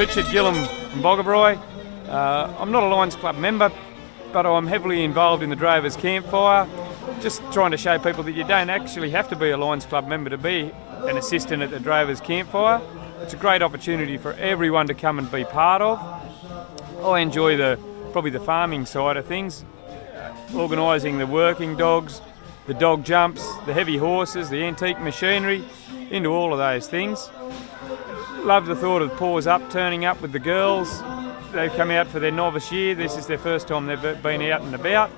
Richard Gillham from Boggabri. I'm not a Lions Club member, but I'm heavily involved in the Drovers Campfire, just trying to show people that you don't actually have to be a Lions Club member to be an assistant at the Drovers Campfire. It's a great opportunity for everyone to come and be part of. I enjoy probably the farming side of things, organising the working dogs, the dog jumps, the heavy horses, the antique machinery, into all of those things. Love the thought of Paws Up turning up with the girls. They've come out for their novice year. This is their first time they've been out and about,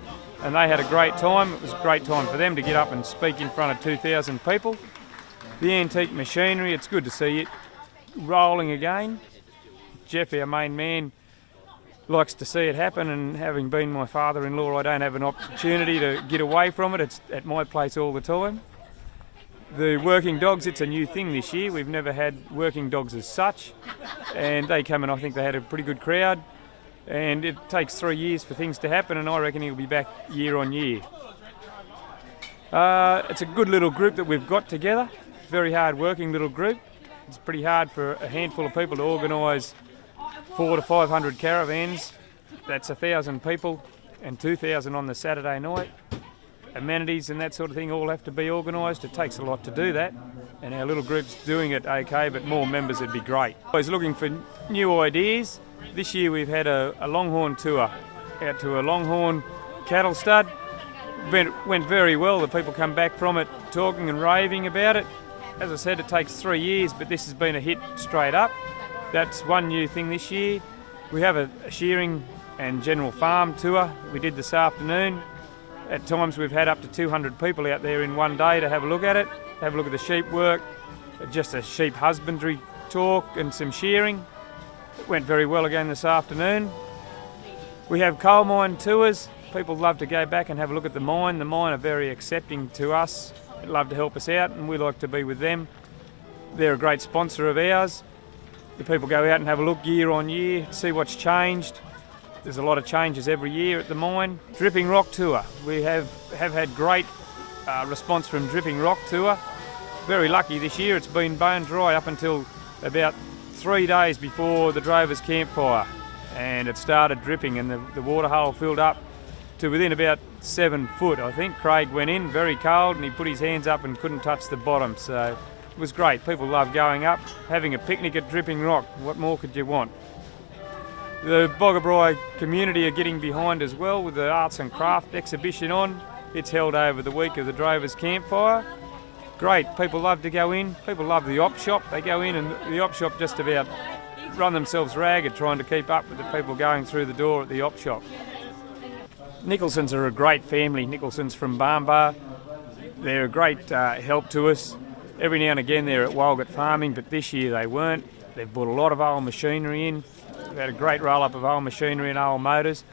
and they had a great time. It was a great time for them to get up and speak in front of 2,000 people. The antique machinery, it's good to see it rolling again. Jeff, our main man, likes to see it happen, and having been my father-in-law, I don't have an opportunity to get away from it. It's at my place all the time. The working dogs, it's a new thing this year. We've never had working dogs as such, and they come and I think they had a pretty good crowd, and it takes 3 years for things to happen, and I reckon he'll be back year on year. It's a good little group that we've got together, very hard working little group. It's pretty hard for a handful of people to organise 400 to 500 caravans. That's 1,000 people and 2,000 on the Saturday night. Amenities and that sort of thing all have to be organised. It takes a lot to do that, and our little group's doing it okay, but more members would be great. I was looking for new ideas. This year we've had a Longhorn tour out to a Longhorn cattle stud. Went very well. The people come back from it talking and raving about it. As I said, it takes 3 years, but this has been a hit straight up. That's one new thing this year. We have a shearing and general farm tour we did this afternoon. At times we've had up to 200 people out there in one day to have a look at it, have a look at the sheep work, just a sheep husbandry talk and some shearing. It went very well again this afternoon. We have coal mine tours. People love to go back and have a look at the mine. The mine are very accepting to us. They love to help us out, and we like to be with them. They're a great sponsor of ours. The people go out and have a look year on year, see what's changed. There's a lot of changes every year at the mine. Dripping Rock Tour. We have had great response from Dripping Rock Tour. Very lucky this year. It's been bone dry up until about 3 days before the Drovers Campfire, and it started dripping, and the water hole filled up to within about 7 foot. I think Craig went in very cold and he put his hands up and couldn't touch the bottom, so it was great. People love going up, having a picnic at Dripping Rock. What more could you want? The Boggabri community are getting behind as well with the arts and craft exhibition on. It's held over the week of the Drovers Campfire. Great, people love to go in. People love the op shop. They go in and the op shop just about run themselves ragged trying to keep up with the people going through the door at the op shop. Nicholsons are a great family. Nicholsons from Barnbar. They're a great help to us. Every now and again they're at Walgett farming, but this year they weren't. They've brought a lot of old machinery in. We've had a great roll-up of old machinery and old motors.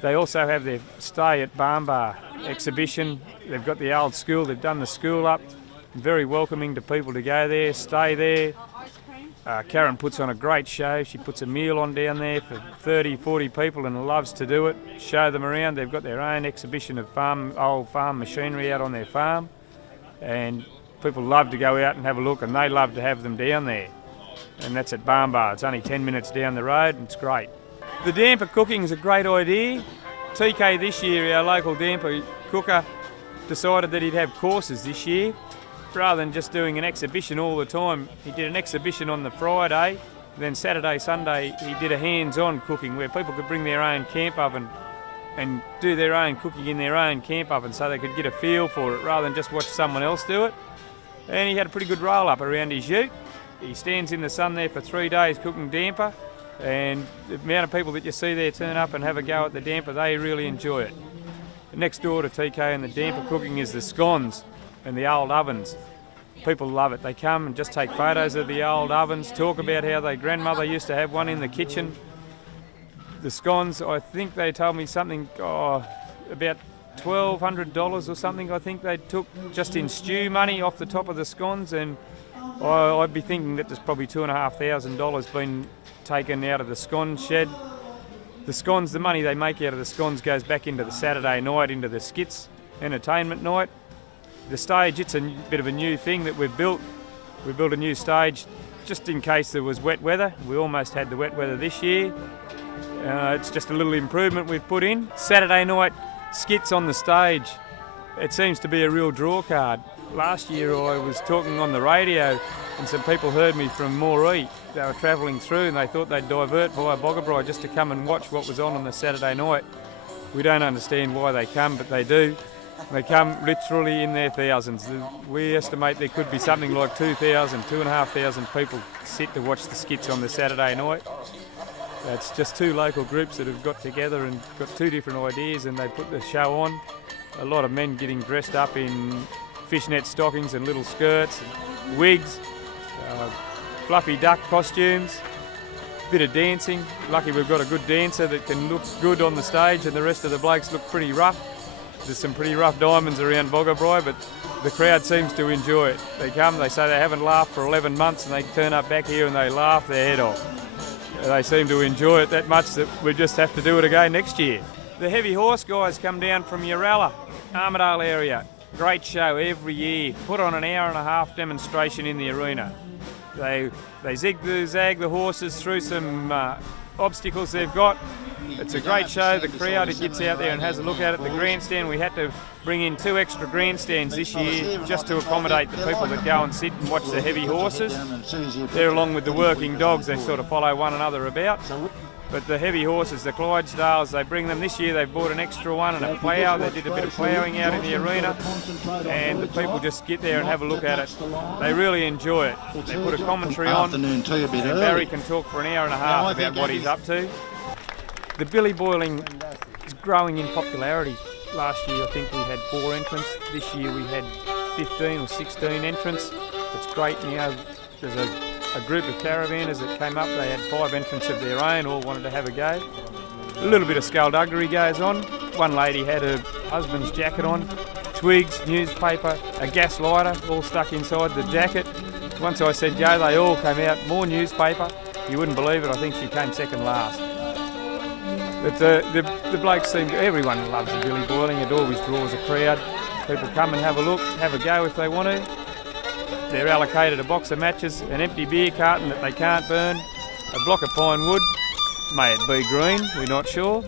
They also have their stay at Barnbar exhibition. They've got the old school. They've done the school up. Very welcoming to people to go there, stay there. Karen puts on a great show. She puts a meal on down there for 30, 40 people and loves to do it, show them around. They've got their own exhibition of old farm machinery out on their farm, and people love to go out and have a look, and they love to have them down there. And that's at Barnbar. It's only 10 minutes down the road, and it's great. The damper cooking is a great idea. TK this year, our local damper cooker, decided that he'd have courses this year. Rather than just doing an exhibition all the time, he did an exhibition on the Friday, then Saturday, Sunday he did a hands-on cooking where people could bring their own camp oven and do their own cooking in their own camp oven so they could get a feel for it rather than just watch someone else do it. And he had a pretty good roll-up around his ute. He stands in the sun there for 3 days cooking damper, and the amount of people that you see there turn up and have a go at the damper, they really enjoy it. Next door to TK and the damper cooking is the scones and the old ovens. People love it. They come and just take photos of the old ovens, talk about how their grandmother used to have one in the kitchen. The scones, I think they told me something, about $1,200 or something I think they took just in stew money off the top of the scones, and I'd be thinking that there's probably $2,500 been taken out of the scone shed. The scones, the money they make out of the scones goes back into the Saturday night, into the skits entertainment night. The stage, it's a bit of a new thing that we've built. We built a new stage just in case there was wet weather. We almost had the wet weather this year. It's just a little improvement we've put in. Saturday night skits on the stage. It seems to be a real draw card. Last year I was talking on the radio and some people heard me from Moree. They were travelling through and they thought they'd divert via Boggabri just to come and watch what was on the Saturday night. We don't understand why they come, but they do. They come literally in their thousands. We estimate there could be something like 2,000, 2,500 people sit to watch the skits on the Saturday night. It's just two local groups that have got together and got two different ideas and they put the show on. A lot of men getting dressed up in fishnet stockings and little skirts, and wigs, fluffy duck costumes, bit of dancing. Lucky we've got a good dancer that can look good on the stage and the rest of the blokes look pretty rough. There's some pretty rough diamonds around Boggabri, but the crowd seems to enjoy it. They come, they say they haven't laughed for 11 months and they turn up back here and they laugh their head off. They seem to enjoy it that much that we just have to do it again next year. The heavy horse guys come down from Yarralla, Armidale area. Great show every year. Put on an hour-and-a-half demonstration in the arena. They zig-zag the horses through some obstacles they've got. It's a great show. The crowd gets out there and has a look at it. The grandstand, we had to bring in 2 extra grandstands this year just to accommodate the people that go and sit and watch the heavy horses. They're along with the working dogs. They sort of follow one another about. But the heavy horses, the Clydesdales, they bring them. This year they've bought an extra one and a plough. They did a bit of ploughing out in the arena and the people just get there and have a look at it. They really enjoy it. They put a commentary on and Barry can talk for an hour and a half about what he's up to. The billy boiling is growing in popularity. Last year I think we had 4 entrants. This year we had 15 or 16 entrants. It's great now. There's a group of caravanners that came up. They had 5 entrants of their own, all wanted to have a go. A little bit of skullduggery goes on. One lady had her husband's jacket on, twigs, newspaper, a gas lighter all stuck inside the jacket. Once I said go, they all came out, more newspaper. You wouldn't believe it, I think she came second last. But the blokes seem to, everyone loves the billy boiling, it always draws a crowd. People come and have a look, have a go if they want to. They're allocated a box of matches, an empty beer carton that they can't burn, a block of pine wood, may it be green, we're not sure,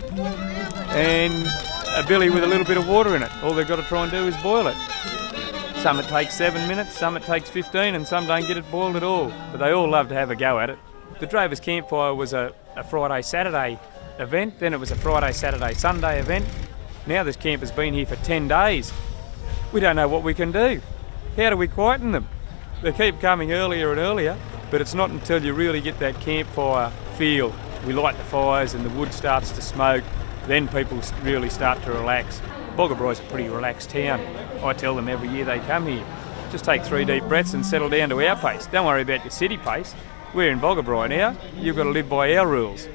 and a billy with a little bit of water in it. All they've got to try and do is boil it. Some it takes 7 minutes, some it takes 15, and some don't get it boiled at all. But they all love to have a go at it. The Drovers Campfire was a Friday-Saturday event, then it was a Friday-Saturday-Sunday event. Now this camp has been here for 10 days. We don't know what we can do. How do we quieten them? They keep coming earlier and earlier, but it's not until you really get that campfire feel. We light the fires and the wood starts to smoke, then people really start to relax. Boggabri's a pretty relaxed town. I tell them every year they come here, just take 3 deep breaths and settle down to our pace. Don't worry about your city pace. We're in Boggabri now, you've got to live by our rules.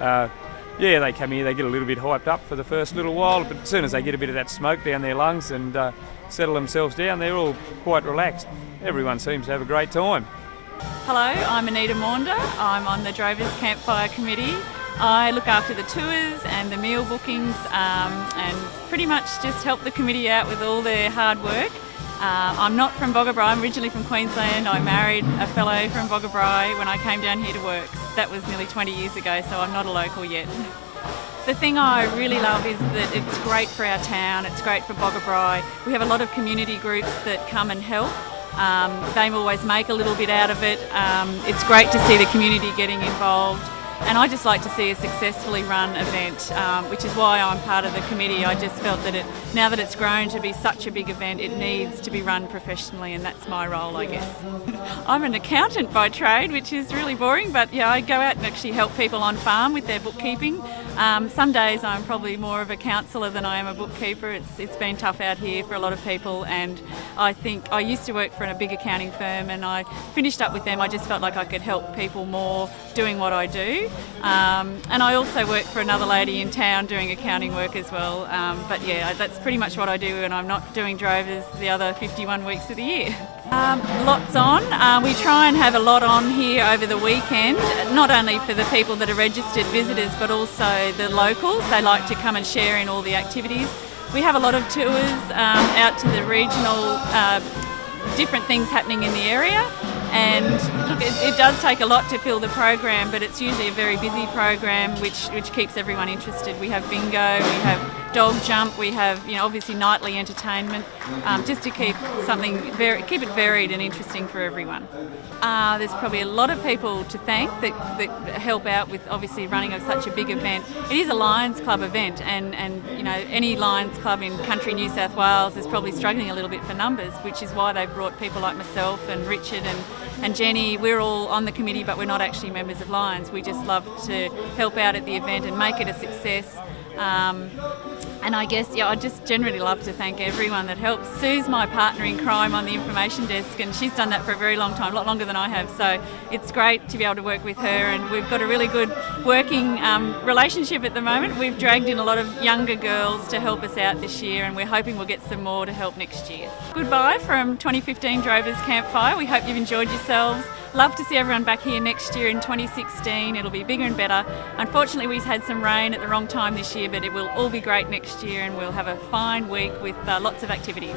Yeah, they come here, they get a little bit hyped up for the first little while, but as soon as they get a bit of that smoke down their lungs and settle themselves down, they're all quite relaxed. Everyone seems to have a great time. Hello, I'm Anita Maunder. I'm on the Drovers Campfire Committee. I look after the tours and the meal bookings and pretty much just help the committee out with all their hard work. I'm not from Boggabri, I'm originally from Queensland. I married a fellow from Boggabri when I came down here to work. That was nearly 20 years ago, so I'm not a local yet. The thing I really love is that it's great for our town, it's great for Boggabri. We have a lot of community groups that come and help. They always make a little bit out of it. It's great to see the community getting involved. And I just like to see a successfully run event, which is why I'm part of the committee. I just felt that now that it's grown to be such a big event, it needs to be run professionally, and that's my role, I guess. I'm an accountant by trade, which is really boring, but yeah, I go out and actually help people on farm with their bookkeeping. Some days I'm probably more of a counsellor than I am a bookkeeper. It's been tough out here for a lot of people, and I think I used to work for a big accounting firm, and I finished up with them. I just felt like I could help people more doing what I do. And I also work for another lady in town doing accounting work as well. But yeah, that's pretty much what I do, and I'm not doing drovers the other 51 weeks of the year. Lots on. We try and have a lot on here over the weekend, not only for the people that are registered visitors, but also the locals. They like to come and share in all the activities. We have a lot of tours out to the regional different things happening in the area, And look, it does take a lot to fill the program, but it's usually a very busy program which keeps everyone interested. We have bingo, we have dog jump, we have obviously nightly entertainment, just to keep keep it varied and interesting for everyone. There's probably a lot of people to thank that help out with obviously running of such a big event. It is a Lions Club event, and any Lions Club in country New South Wales is probably struggling a little bit for numbers, which is why they've brought people like myself and Richard and Jenny. We're all on the committee, but we're not actually members of Lions. We just love to help out at the event and make it a success. And I guess, I'd just generally love to thank everyone that helps. Sue's my partner in crime on the information desk, and she's done that for a very long time, a lot longer than I have. So it's great to be able to work with her, and we've got a really good working relationship at the moment. We've dragged in a lot of younger girls to help us out this year, and we're hoping we'll get some more to help next year. Goodbye from 2015 Drovers Campfire. We hope you've enjoyed yourselves. Love to see everyone back here next year in 2016. It'll be bigger and better. Unfortunately, we've had some rain at the wrong time this year, but it will all be great next year, and we'll have a fine week with lots of activities.